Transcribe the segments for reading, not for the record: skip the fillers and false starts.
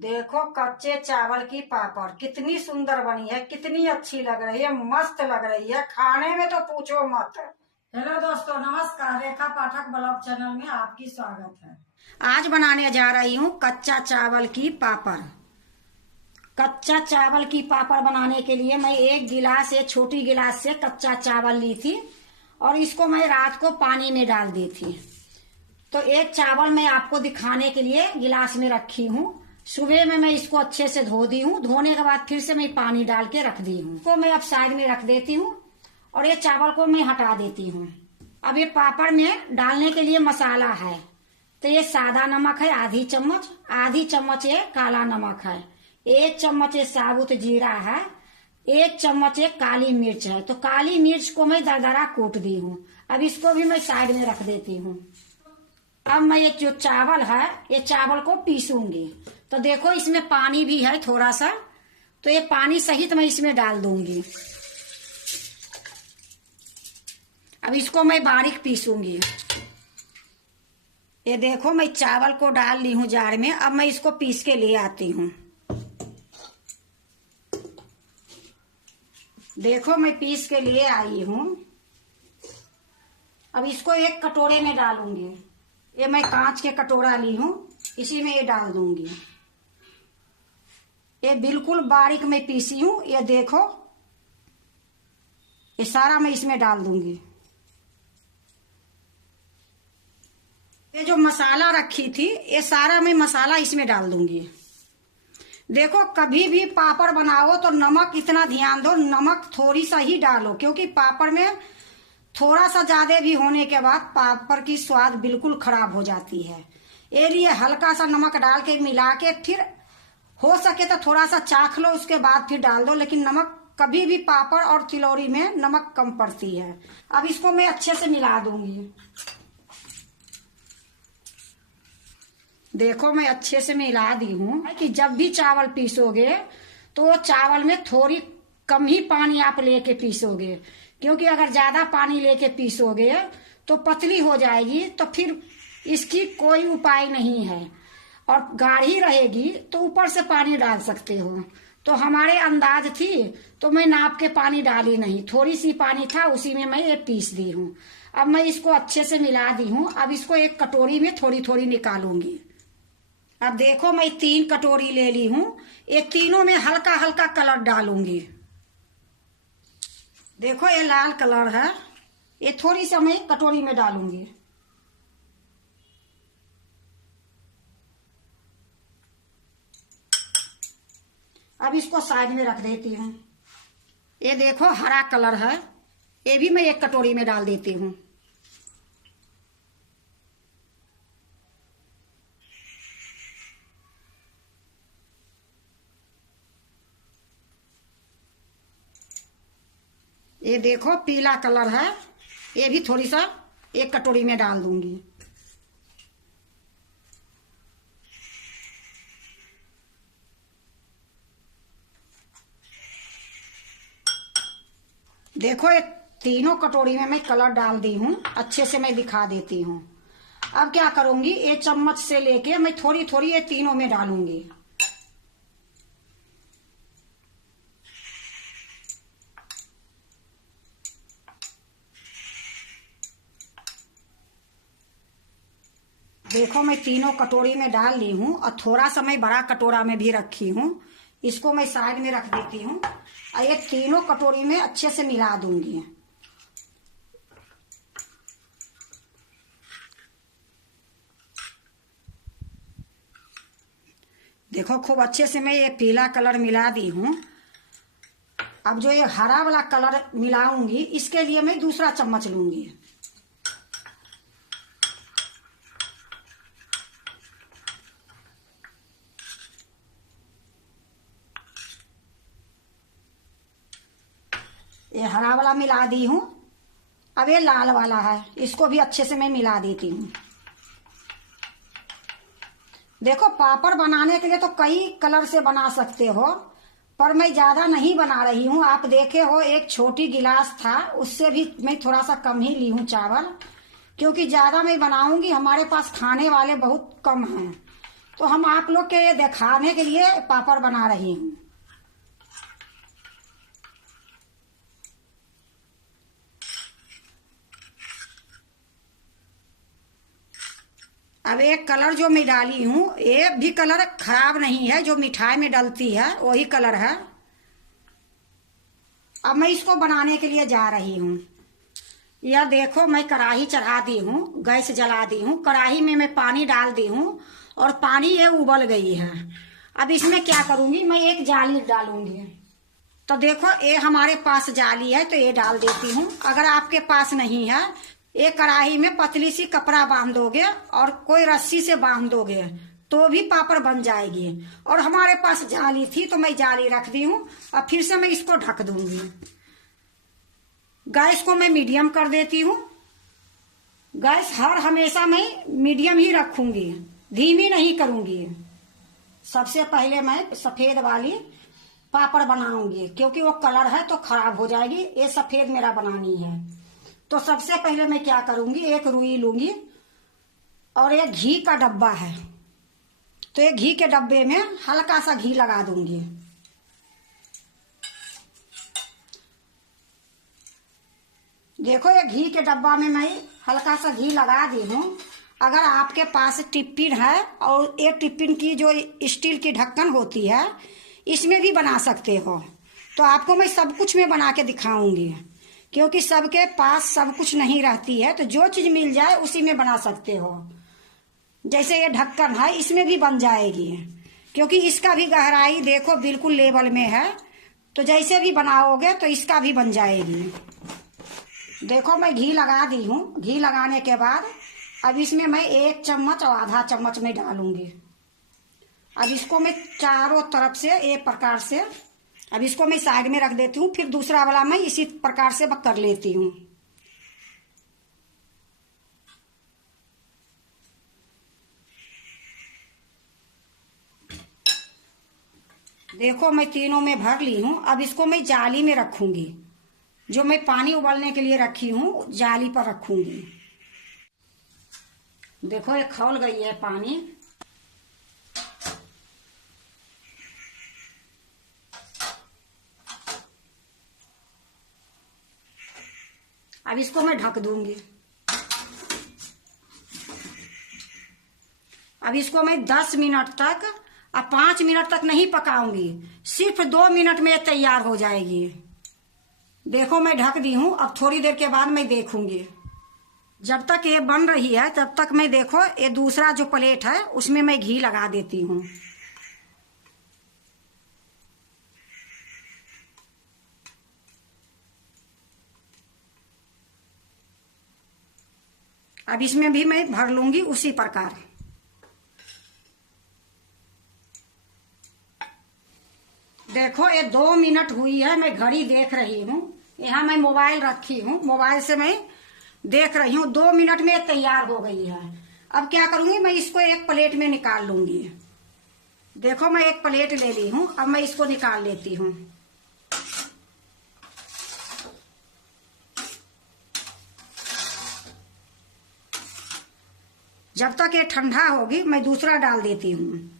देखो कच्चे चावल की पापड़ कितनी सुंदर बनी है, कितनी अच्छी लग रही है, मस्त लग रही है। खाने में तो पूछो मत। हेलो दोस्तों, नमस्कार। रेखा पाठक ब्लॉग चैनल में आपकी स्वागत है। आज बनाने जा रही हूँ कच्चा चावल की पापड़। कच्चा चावल की पापड़ बनाने के लिए मैं एक गिलास, एक छोटी गिलास से कच्चा चावल ली थी और इसको मैं रात को पानी में डाल दी थी। तो एक चावल मैं आपको दिखाने के लिए गिलास में रखी हूँ। सुबह में मैं इसको अच्छे से धो दी हूँ। धोने के बाद फिर से मैं पानी डाल के रख दी हूँ। इसको मैं अब साइड में रख देती हूँ और ये चावल को मैं हटा देती हूँ। अब ये पापड़ में डालने के लिए मसाला है। तो ये सादा नमक है आधी चम्मच ये काला नमक है, 1 चम्मच ये साबुत जीरा है, 1 चम्मच ये काली मिर्च है। तो काली मिर्च को मैं दरदरा कूट दी हूँ। अब इसको भी मैं साइड में रख देती हूँ। अब मैं ये जो चावल है, ये चावल को पीसूंगी। तो देखो इसमें पानी भी है थोड़ा सा, तो ये पानी सहित मैं इसमें डाल दूंगी। अब इसको मैं बारीक पीसूंगी। ये देखो मैं चावल को डाल ली हूँ जार में। अब मैं इसको पीस के ले आती हूँ। देखो मैं पीस के लिए आई हूँ। अब इसको एक कटोरे में डालूंगी। ये मैं कांच के कटोरा ली हूँ, इसी में ये डाल दूंगी। ये बिल्कुल बारीक मैं पीसी हूँ। ये देखो ये सारा मैं इसमें डाल दूंगी। ये जो मसाला रखी थी, ये सारा मैं मसाला इसमें डाल दूंगी। देखो कभी भी पापड़ बनाओ तो नमक इतना ध्यान दो, नमक थोड़ी सा ही डालो, क्योंकि पापड़ में थोड़ा सा ज्यादा भी होने के बाद पापड़ की स्वाद बिल्कुल खराब हो जाती है। ये लिए हल्का सा नमक डाल के मिला के फिर हो सके तो थोड़ा सा चाख लो, उसके बाद फिर डाल दो। लेकिन नमक कभी भी पापड़ और तिलौरी में नमक कम पड़ती है। अब इसको मैं अच्छे से मिला दूंगी। देखो मैं अच्छे से मिला दी हूँ कि जब भी चावल पीसोगे तो चावल में थोड़ी कम ही पानी आप लेके पीसोगे, क्योंकि अगर ज्यादा पानी लेके पीसोगे तो पतली हो जाएगी, तो फिर इसकी कोई उपाय नहीं है। और गाढ़ी रहेगी तो ऊपर से पानी डाल सकते हो। तो हमारे अंदाज थी तो मैं नाप के पानी डाली नहीं, थोड़ी सी पानी था उसी में मैं ये पीस दी हूँ। अब मैं इसको अच्छे से मिला दी हूँ। अब इसको एक कटोरी में थोड़ी थोड़ी निकालूंगी। अब देखो मैं 3 कटोरी ले ली हूँ। ये तीनों में हल्का हल्का कलर डालूंगी। देखो ये लाल कलर है, ये थोड़ी सी मैं कटोरी में डालूंगी। अब इसको साइड में रख देती हूँ। ये देखो हरा कलर है, ये भी मैं एक कटोरी में डाल देती हूँ। ये देखो पीला कलर है, ये भी थोड़ी सा एक कटोरी में डाल दूंगी। देखो ये तीनों कटोरी में मैं कलर डाल दी हूँ। अच्छे से मैं दिखा देती हूँ। अब क्या करूंगी, ये चम्मच से लेके मैं थोड़ी थोड़ी ये तीनों में डालूंगी। देखो मैं तीनों कटोरी में डाल ली हूँ और थोड़ा सा मैं बड़ा कटोरा में भी रखी हूँ। इसको मैं साइड में रख देती हूँ और ये तीनों कटोरी में अच्छे से मिला दूंगी। देखो खूब अच्छे से मैं ये पीला कलर मिला दी हूँ। अब जो ये हरा वाला कलर मिलाऊंगी, इसके लिए मैं दूसरा चम्मच लूंगी। ये हरा वाला मिला दी हूँ। अब ये लाल वाला है, इसको भी अच्छे से मैं मिला देती हूँ। देखो पापड़ बनाने के लिए तो कई कलर से बना सकते हो, पर मैं ज्यादा नहीं बना रही हूँ। आप देखे हो एक छोटी गिलास था, उससे भी मैं थोड़ा सा कम ही ली हूँ चावल, क्योंकि ज्यादा मैं बनाऊंगी, हमारे पास खाने वाले बहुत कम हैं। तो हम आप लोग के दिखाने के लिए पापड़ बना रही हूँ। अब एक कलर जो मैं डाली हूँ, ये भी कलर खराब नहीं है, जो मिठाई में डलती है वही कलर है। अब मैं इसको बनाने के लिए जा रही हूँ। यह देखो, मैं कढ़ाई चढ़ा दी हूँ, गैस जला दी हूँ। कढ़ाई में मैं पानी डाल दी हूँ और पानी ये उबल गई है। अब इसमें क्या करूँगी, मैं एक जाली डालूंगी। तो देखो, ये हमारे पास जाली है तो ये डाल देती हूँ। अगर आपके पास नहीं है, एक कढ़ाई में पतली सी कपड़ा बांध दोगे और कोई रस्सी से बांध दोगे तो भी पापड़ बन जाएगी। और हमारे पास जाली थी तो मैं जाली रख दी हूँ। अब फिर से मैं इसको ढक दूंगी। गैस को मैं मीडियम कर देती हूँ। गैस हर हमेशा मैं मीडियम ही रखूंगी, धीमी नहीं करूंगी। सबसे पहले मैं सफेद वाली पापड़ बनाऊंगी, क्योंकि वो कलर है तो खराब हो जाएगी। ये सफेद मेरा बनानी है। तो सबसे पहले मैं क्या करूंगी, एक रुई लूंगी और एक घी का डब्बा है तो एक घी के डब्बे में हल्का सा घी लगा दूंगी। देखो, ये घी के डब्बा में मैं हल्का सा घी लगा दी हूँ। अगर आपके पास टिफिन है और एक टिफिन की जो स्टील की ढक्कन होती है, इसमें भी बना सकते हो। तो आपको मैं सब कुछ में बना के दिखाऊंगी, क्योंकि सबके पास सब कुछ नहीं रहती है। तो जो चीज मिल जाए उसी में बना सकते हो। जैसे ये ढक्कन है, इसमें भी बन जाएगी, क्योंकि इसका भी गहराई देखो बिल्कुल लेवल में है। तो जैसे भी बनाओगे तो इसका भी बन जाएगी। देखो, मैं घी लगा दी हूँ। घी लगाने के बाद अब इसमें मैं 1 चम्मच और आधा चम्मच में डालूंगी। अब इसको मैं चारों तरफ से एक प्रकार से, अब इसको मैं साइड में रख देती हूँ। फिर दूसरा वाला मैं इसी प्रकार से कर लेती हूँ। देखो, मैं तीनों में भर ली हूँ। अब इसको मैं जाली में रखूंगी। जो मैं पानी उबलने के लिए रखी हूँ, जाली पर रखूंगी। देखो, ये खौल गई है पानी। अब इसको मैं ढक दूंगी। अब इसको मैं 10 मिनट तक, अब 5 मिनट तक नहीं पकाऊंगी, सिर्फ 2 मिनट में ये तैयार हो जाएगी। देखो, मैं ढक दी हूँ। अब थोड़ी देर के बाद मैं देखूंगी। जब तक ये बन रही है तब तक मैं, देखो, ये दूसरा जो प्लेट है उसमें मैं घी लगा देती हूँ। अब इसमें भी मैं भर लूंगी उसी प्रकार। देखो, ये 2 मिनट हुई है। मैं घड़ी देख रही हूँ। यहाँ मैं मोबाइल रखी हूँ, मोबाइल से मैं देख रही हूँ। 2 मिनट में तैयार हो गई है। अब क्या करूंगी, मैं इसको एक प्लेट में निकाल लूंगी। देखो, मैं एक प्लेट ले ली हूँ। अब मैं इसको निकाल लेती हूँ। जब तक ये ठंडा होगी मैं दूसरा डाल देती हूँ।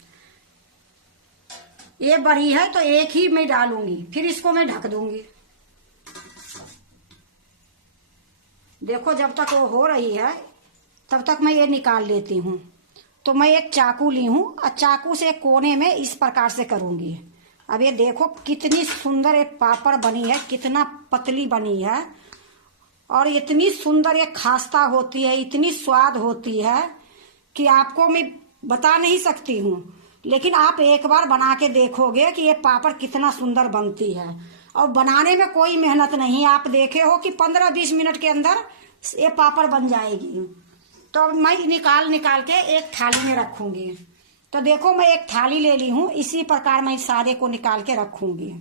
ये बड़ी है तो एक ही मैं डालूंगी, फिर इसको मैं ढक दूंगी। देखो, जब तक वो हो रही है तब तक मैं ये निकाल लेती हूँ। तो मैं एक चाकू ली हूँ और चाकू से कोने में इस प्रकार से करूंगी। अब ये देखो कितनी सुंदर ये पापड़ बनी है, कितना पतली बनी है और इतनी सुंदर ये खास्ता होती है, इतनी स्वाद होती है कि आपको मैं बता नहीं सकती हूँ। लेकिन आप एक बार बना के देखोगे कि ये पापड़ कितना सुंदर बनती है। और बनाने में कोई मेहनत नहीं, आप देखे हो कि 15-20 मिनट के अंदर ये पापड़ बन जाएगी। तो मैं निकाल के एक थाली में रखूंगी। तो देखो, मैं एक थाली ले ली हूँ। इसी प्रकार मैं सारे को निकाल के रखूंगी।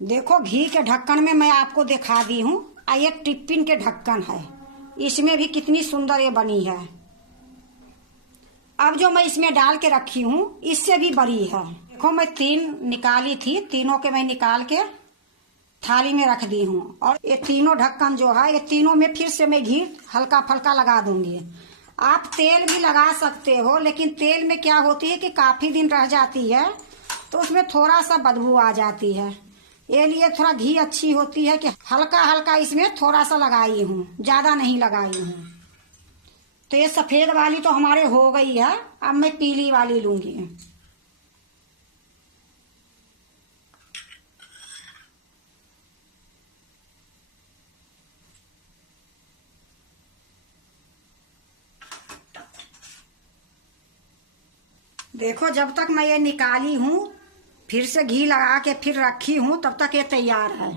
देखो, घी के ढक्कन में मैं आपको दिखा दी हूँ। ये टिफिन के ढक्कन है, इसमें भी कितनी सुंदर ये बनी है। अब जो मैं इसमें डाल के रखी हूँ इससे भी बड़ी है। देखो मैं 3 निकाली थी, तीनों के मैं निकाल के थाली में रख दी हूँ। और ये तीनों ढक्कन जो है, ये तीनों में फिर से मैं घी हल्का फल्का लगा दूंगी। आप तेल भी लगा सकते हो, लेकिन तेल में क्या होती है कि काफी दिन रह जाती है तो उसमें थोड़ा सा बदबू आ जाती है। ये लिए थोड़ा घी अच्छी होती है कि हल्का हल्का इसमें थोड़ा सा लगाई हूँ, ज्यादा नहीं लगाई हूँ। तो ये सफेद वाली तो हमारे हो गई है, अब मैं पीली वाली लूंगी। देखो जब तक मैं ये निकाली हूँ, फिर से घी लगा के फिर रखी हूँ, तब तक ये तैयार है।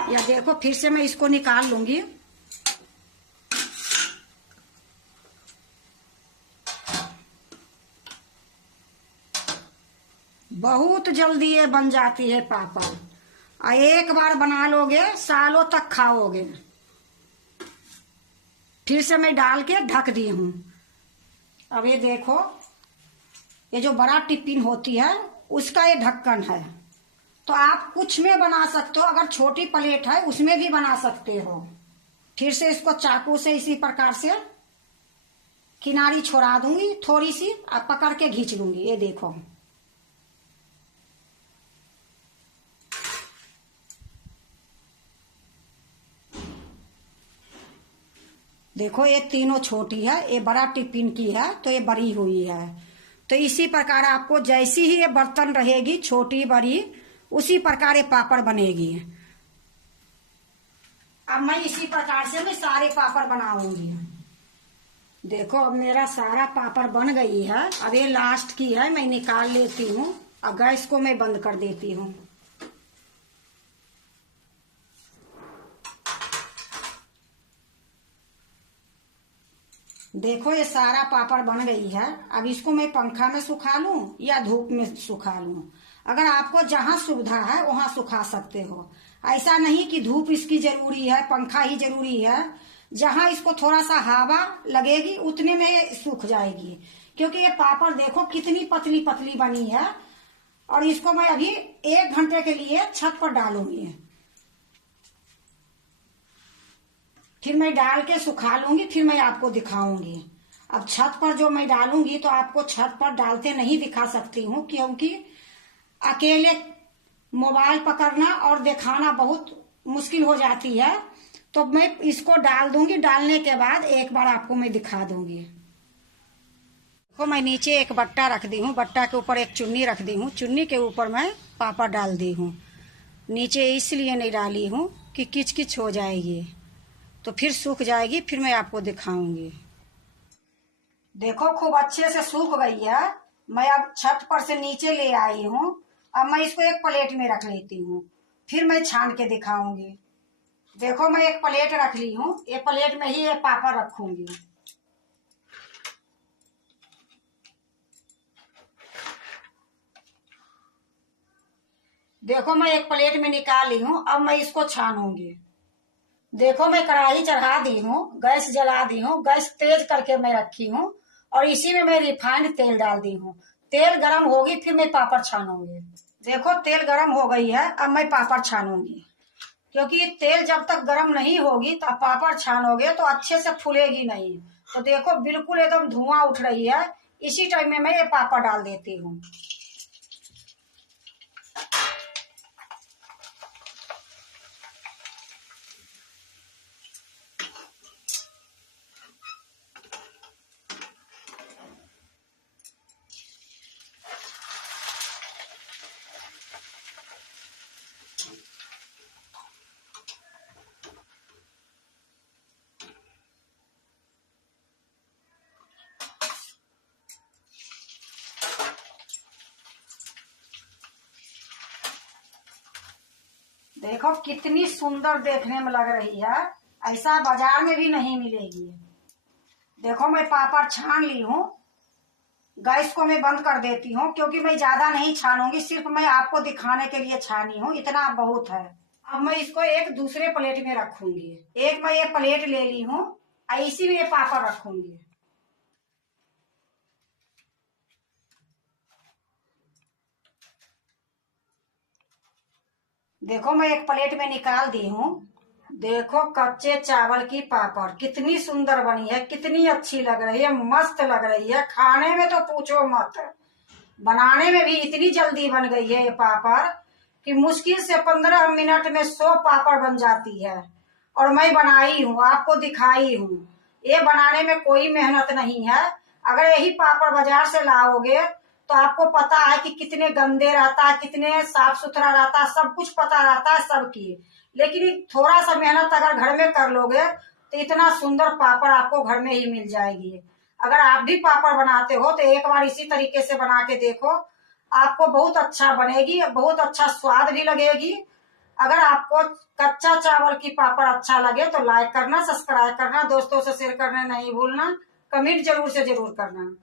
या देखो फिर से मैं इसको निकाल लूंगी। बहुत जल्दी ये बन जाती है पापड़, और एक बार बना लोगे सालों तक खाओगे। फिर से मैं डाल के ढक दी हूँ। अब ये देखो, ये जो बड़ा टिफिन होती है उसका ये ढक्कन है। तो आप कुछ में बना सकते हो, अगर छोटी प्लेट है उसमें भी बना सकते हो। फिर से इसको चाकू से इसी प्रकार से किनारी छोड़ा दूंगी थोड़ी सी, और पकड़ के खींच लूंगी। ये देखो, देखो ये तीनों छोटी है, ये बड़ा टिफिन की है तो ये बड़ी हुई है। तो इसी प्रकार आपको जैसी ही ये बर्तन रहेगी छोटी बड़ी, उसी प्रकार ये पापड़ बनेगी। अब मैं इसी प्रकार से मैं सारे पापड़ बनाऊंगी। देखो अब मेरा सारा पापड़ बन गई है। अब ये लास्ट की है, मैं निकाल लेती हूँ और गैस को मैं बंद कर देती हूँ। देखो ये सारा पापड़ बन गई है। अब इसको मैं पंखा में सुखा लूं या धूप में सुखा लूं। अगर आपको जहां सुविधा है वहां सुखा सकते हो। ऐसा नहीं कि धूप इसकी जरूरी है, पंखा ही जरूरी है। जहां इसको थोड़ा सा हवा लगेगी उतने में सूख जाएगी। क्योंकि ये पापड़ देखो कितनी पतली पतली बनी है। और इसको मैं अभी 1 घंटे के लिए छत पर डालूंगी, फिर मैं डाल के सुखा लूंगी, फिर मैं आपको दिखाऊंगी। अब छत पर जो मैं डालूंगी तो आपको छत पर डालते नहीं दिखा सकती हूँ, क्योंकि अकेले मोबाइल पकड़ना और दिखाना बहुत मुश्किल हो जाती है। तो मैं इसको डाल दूंगी, डालने के बाद एक बार आपको मैं दिखा दूंगी। देखो मैं नीचे एक बट्टा रख दी हूँ, बट्टा के ऊपर एक चुन्नी रख दी हूँ, चुन्नी के ऊपर मैं पापड़ डाल दी हूँ। नीचे इसलिए नहीं डाली हूँ कि किच किच हो जाएगी, तो फिर सूख जाएगी, फिर मैं आपको दिखाऊंगी। देखो खूब अच्छे से सूख गई है। मैं अब छत पर से नीचे ले आई हूँ। अब मैं इसको एक प्लेट में रख लेती हूँ, फिर मैं छान के दिखाऊंगी। देखो मैं एक प्लेट रख ली हूँ, ये प्लेट में ही ये पापड़ रखूंगी। देखो मैं एक प्लेट में निकाल ली हूँ। अब मैं इसको छानूंगी। देखो मैं कढ़ाई चढ़ा दी हूँ, गैस जला दी हूँ, गैस तेज करके मैं रखी हूँ। और इसी में मैं रिफाइंड तेल डाल दी हूँ। तेल गरम होगी फिर मैं पापड़ छानूंगी। देखो तेल गरम हो गई है, अब मैं पापड़ छानूंगी। क्योंकि तेल जब तक गरम नहीं होगी तो पापड़ छानोगे तो अच्छे से फूलेगी नहीं। तो देखो बिल्कुल एकदम धुआं उठ रही है। इसी टाइम में मैं ये पापड़ डाल देती हूँ। देखो कितनी सुंदर देखने में लग रही है, ऐसा बाजार में भी नहीं मिलेगी। देखो मैं पापड़ छान ली हूँ। गैस को मैं बंद कर देती हूँ, क्योंकि मैं ज्यादा नहीं छानूंगी, सिर्फ मैं आपको दिखाने के लिए छानी हूँ, इतना बहुत है। अब मैं इसको एक दूसरे प्लेट में रखूंगी। एक मैं ये प्लेट ले ली हूँ, इसी में ये पापड़ रखूंगी। देखो मैं एक प्लेट में निकाल दी हूँ। देखो कच्चे चावल की पापड़ कितनी सुंदर बनी है, कितनी अच्छी लग रही है, मस्त लग रही है। खाने में तो पूछो मत, बनाने में भी इतनी जल्दी बन गई है ये पापड़ कि मुश्किल से 15 मिनट में 100 पापड़ बन जाती है। और मैं बनाई हूँ, आपको दिखाई हूँ। ये बनाने में कोई मेहनत नहीं है। अगर यही पापड़ बाजार से लाओगे तो आपको पता है कि कितने गंदे रहता है, कितने साफ सुथरा रहता है, सब कुछ पता रहता है सबकी। लेकिन थोड़ा सा मेहनत अगर घर में कर लोगे तो इतना सुंदर पापड़ आपको घर में ही मिल जाएगी। अगर आप भी पापड़ बनाते हो तो एक बार इसी तरीके से बना के देखो, आपको बहुत अच्छा बनेगी, बहुत अच्छा स्वाद भी लगेगी। अगर आपको कच्चा चावल की पापड़ अच्छा लगे तो लाइक करना, सब्सक्राइब करना, दोस्तों से शेयर करना नहीं भूलना, कमेंट जरूर से जरूर करना।